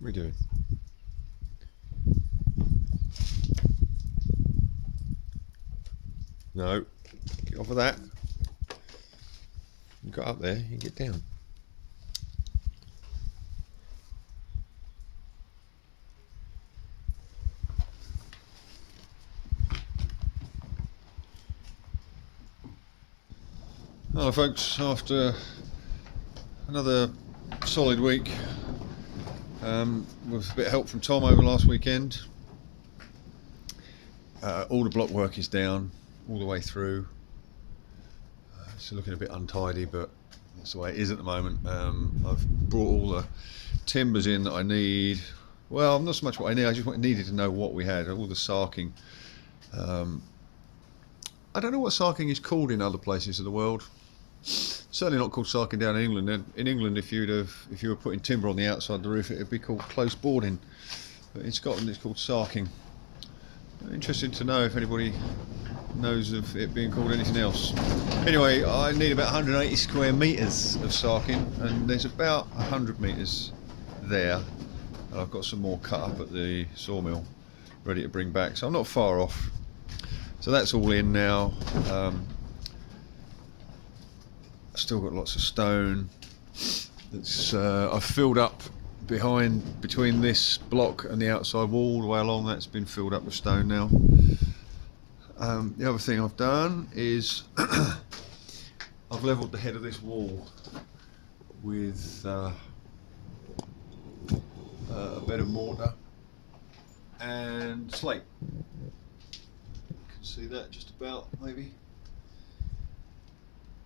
What are we doing? No, get off of that. You got up there, you get down. Hello folks, after another solid week with a bit of help from Tom over last weekend, all the block work is down all the way through. It's looking a bit untidy, but that's the way it is at the moment. I've brought all the timbers in that I need. Well, not so much what I need, I just needed to know what we had, all the sarking. I don't know what sarking is called in other places of the world. Certainly not called sarking down in England. In England, if you were putting timber on the outside of the roof, it would be called close boarding. But in Scotland, it's called sarking. Interesting to know if anybody knows of it being called anything else. Anyway, I need about 180 square metres of sarking, and there's about 100 metres there. And I've got some more cut up at the sawmill, ready to bring back. So I'm not far off. So that's all in now. Still got lots of stone. That's I've filled up between this block and the outside wall all the way along. That's been filled up with stone now. The other thing I've done is I've levelled the head of this wall with a bed of mortar and slate. You can see that just about, maybe.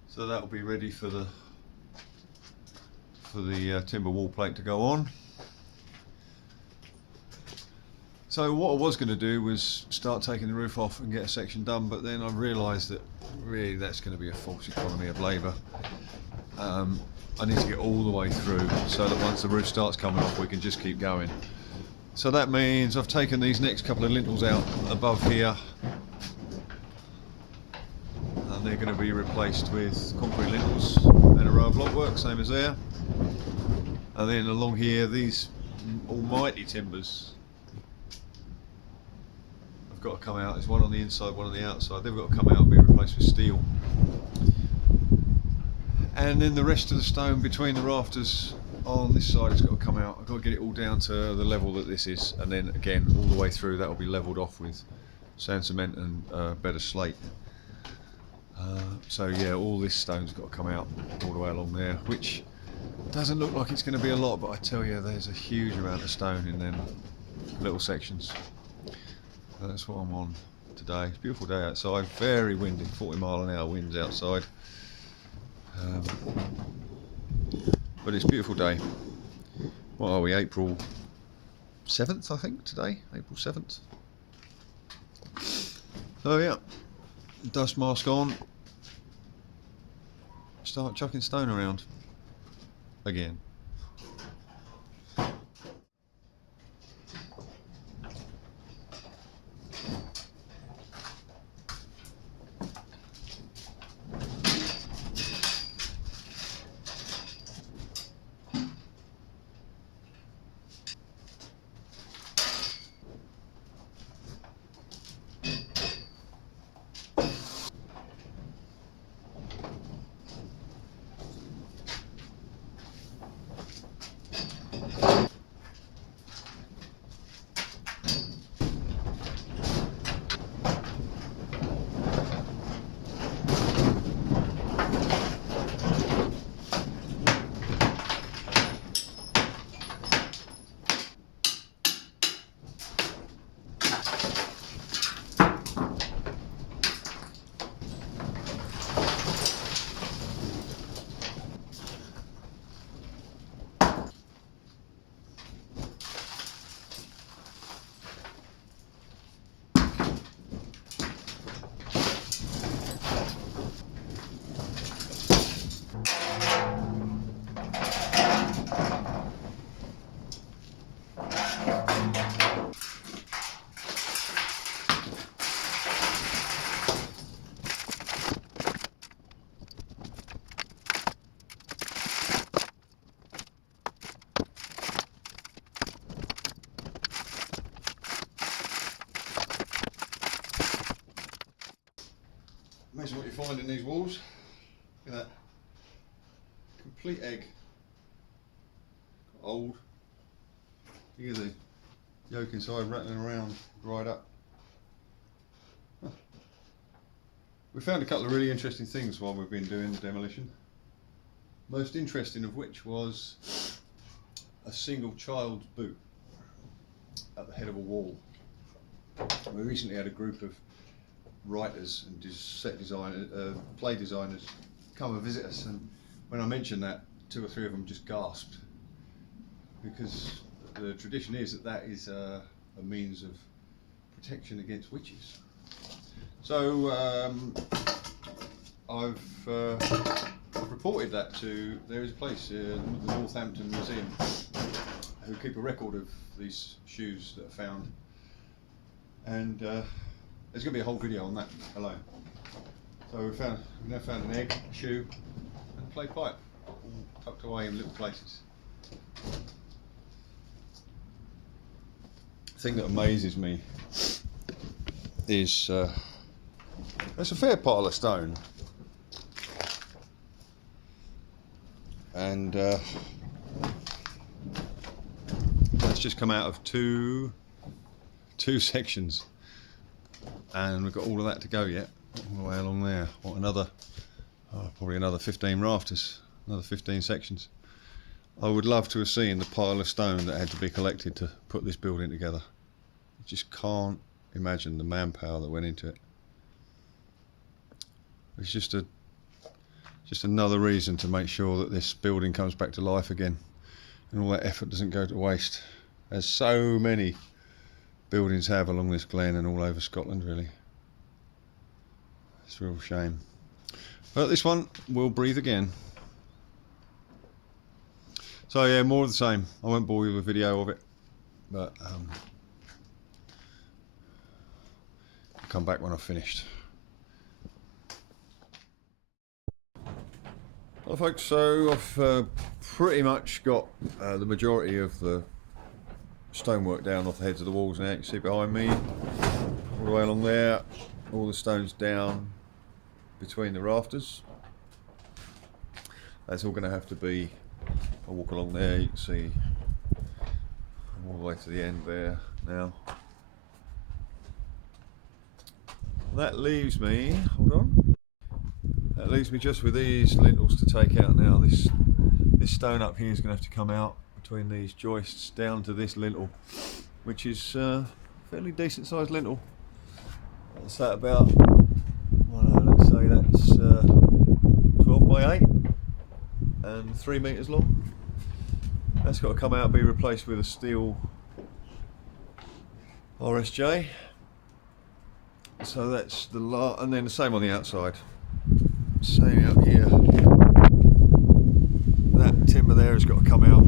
So that'll be ready for the timber wall plate to go on. So what I was going to do was start taking the roof off and get a section done, but then I realised that really that's going to be a false economy of labour. I need to get all the way through so that once the roof starts coming off we can just keep going. So that means I've taken these next couple of lintels out above here, and they're going to be replaced with concrete lintels and a row of block work, same as there. And then along here, these almighty timbers have got to come out. There's one on the inside, one on the outside. They've got to come out and be replaced with steel. And then the rest of the stone between the rafters on this side has got to come out. I've got to get it all down to the level that this is, and then again all the way through that will be levelled off with sand cement and a bed of slate. So yeah, all this stone's got to come out all the way along there, which doesn't look like it's going to be a lot, but I tell you, there's a huge amount of stone in them little sections. That's what I'm on today. It's a beautiful day outside, very windy, 40-mile-an-hour winds outside. But it's a beautiful day. What are we, April 7th, I think, today? April 7th. So yeah, dust mask on. Start chucking stone around again. find in these walls. Look at that. Complete egg. Old. Look at the yolk inside rattling around, dried up. Huh. We found a couple of really interesting things while we've been doing the demolition. Most interesting of which was a single child's boot at the head of a wall. We recently had a group of writers and set designers, play designers come and visit us, and when I mentioned that, 2 or 3 of them just gasped, because the tradition is that that is a means of protection against witches. So I've reported that to, there is a place, the Northampton Museum, who keep a record of these shoes that are found, and there's going to be a whole video on that alone. So we've now found an egg, a shoe, and a clay pipe, all tucked away in little places. The thing that amazes me is there's a fair pile of stone, and that's just come out of two sections, and we've got all of that to go yet, all the way along there. What, another, probably another 15 rafters, another 15 sections. I would love to have seen the pile of stone that had to be collected to put this building together. I just can't imagine the manpower that went into it. It's just another reason to make sure that this building comes back to life again, and all that effort doesn't go to waste, as so many buildings have along this glen and all over Scotland, really. It's a real shame. But this one will breathe again. So yeah, more of the same. I won't bore you with a video of it, but I'll come back when I've finished. Well folks, so I've pretty much got the majority of the stonework down off the heads of the walls now. You can see behind me, all the way along there, all the stones down between the rafters. That's all going to have to be, I'll walk along there, you can see all the way to the end there now. That leaves me, hold on, that leaves me just with these lintels to take out now. This stone up here is going to have to come out between these joists down to this lintel, which is a fairly decent sized lintel. What's that about? Well, let's say that's 12 by 8 and 3 metres long. That's got to come out and be replaced with a steel RSJ. So that's the and then the same on the outside. Same out here. That timber there has got to come out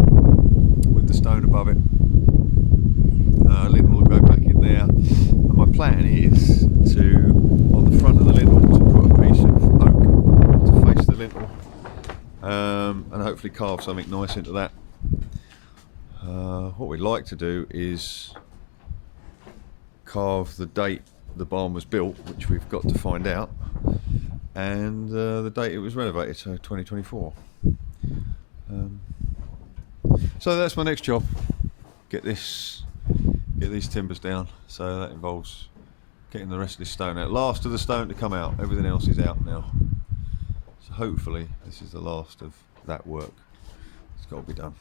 with the stone above it. Lintel will go back in there, and my plan is to, on the front of the lintel, to put a piece of oak to face the lintel, and hopefully carve something nice into that. What we'd like to do is carve the date the barn was built, which we've got to find out, and the date it was renovated, so 2024. So that's my next job. Get these timbers down. So that involves getting the rest of this stone out. Last of the stone to come out. Everything else is out now. So hopefully this is the last of that work. It's got to be done.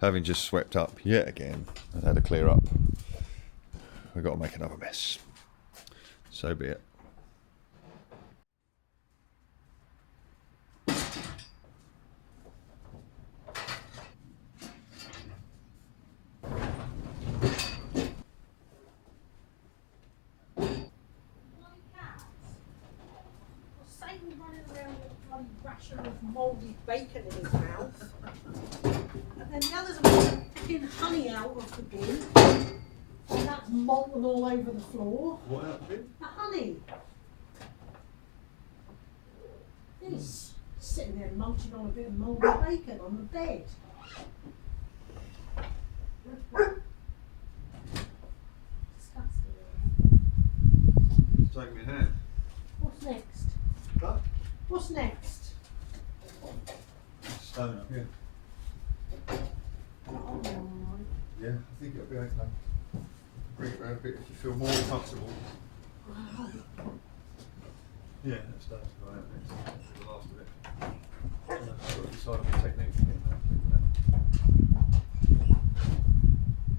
Having just swept up yet again and had a clear up, we've got to make another mess. So be it. Of mouldy bacon in his mouth, and then the others are picking honey out of the bin, and that's molten all over the floor. What out of the bin? The honey. He's sitting there munching on a bit of mouldy bacon on the bed. Disgusting. Take me a hand. What's What's next? Stone up here. Oh, alright. Yeah, I think it'll be okay. Bring it round a bit if you feel more comfortable. Yeah, that stone's going out next. The last of it. Sort of decide on the technique to get that.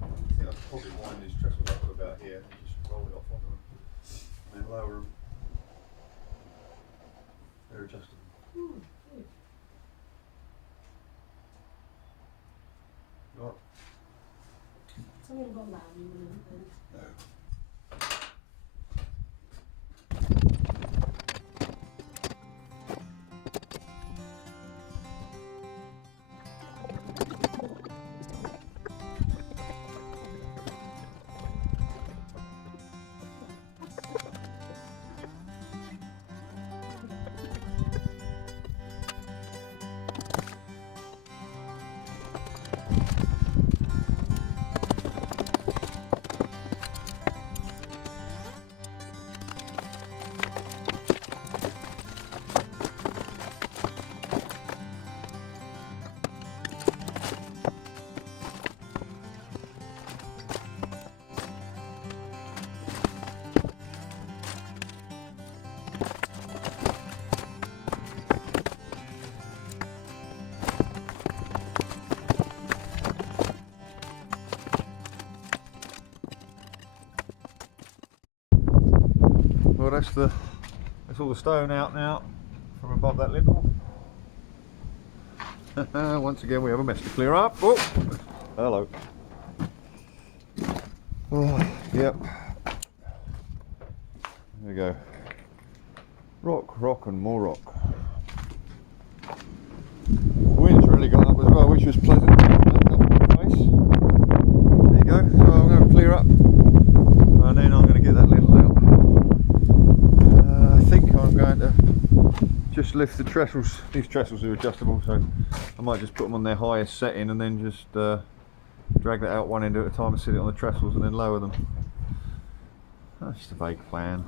I think I could probably wind these trestles up to about here and just roll it off onto them. And then lower them. They're adjustable. Hmm, good. Right. So we haven't got that in a minute then. No. Well, that's all the stone out now from above that lintel. Once again, we have a mess to clear up. Oh, hello. Oh, yep. There we go. Rock, rock, and more rock. Wind's really gone up as well, which was pleasant. Nice. There you go. So I'm going to clear up, and then I'm going to get that lintel out. I think I'm going to just lift the trestles. These trestles are adjustable, so I might just put them on their highest setting and then just drag that out one end at a time and sit it on the trestles and then lower them. That's just a vague plan.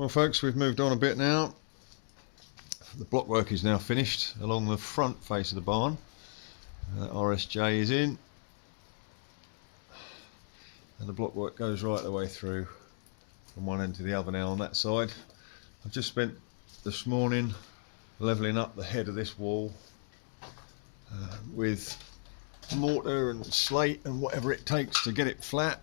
Well folks, we've moved on a bit now. The block work is now finished along the front face of the barn. RSJ is in, and the block work goes right the way through from one end to the other now on that side. I've just spent this morning levelling up the head of this wall with mortar and slate and whatever it takes to get it flat.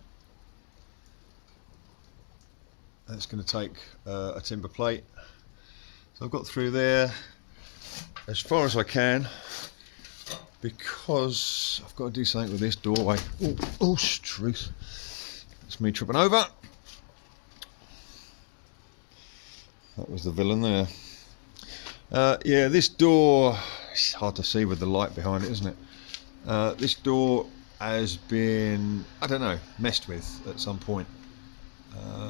That's going to take a timber plate. So I've got through there as far as I can, because I've got to do something with this doorway. Oh, truth. That's me tripping over. That was the villain there. Yeah, this door, it's hard to see with the light behind it, isn't it? This door has been, I don't know, messed with at some point.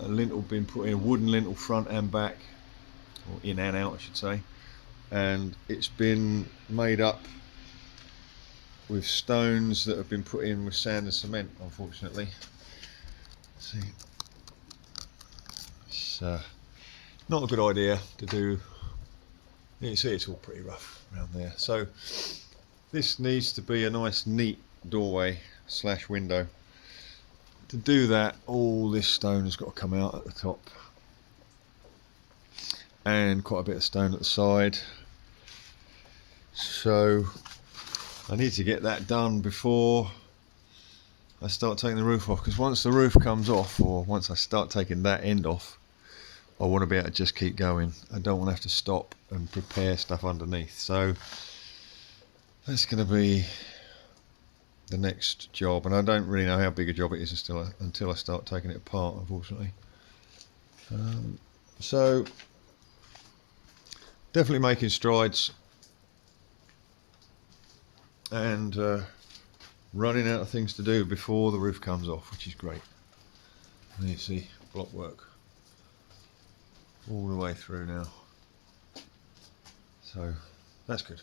A lintel been put in, a wooden lintel front and back, or in and out I should say, and it's been made up with stones that have been put in with sand and cement, unfortunately. Let's see, it's not a good idea to do. You can see it's all pretty rough around there, so this needs to be a nice neat doorway slash window. To do that, all this stone has got to come out at the top, and quite a bit of stone at the side, so I need to get that done before I start taking the roof off, because once the roof comes off, or once I start taking that end off, I want to be able to just keep going. I don't want to have to stop and prepare stuff underneath. So that's going to be the next job, and I don't really know how big a job it is until I start taking it apart, unfortunately. So definitely making strides, and running out of things to do before the roof comes off, which is great. And you see block work all the way through now, so that's good.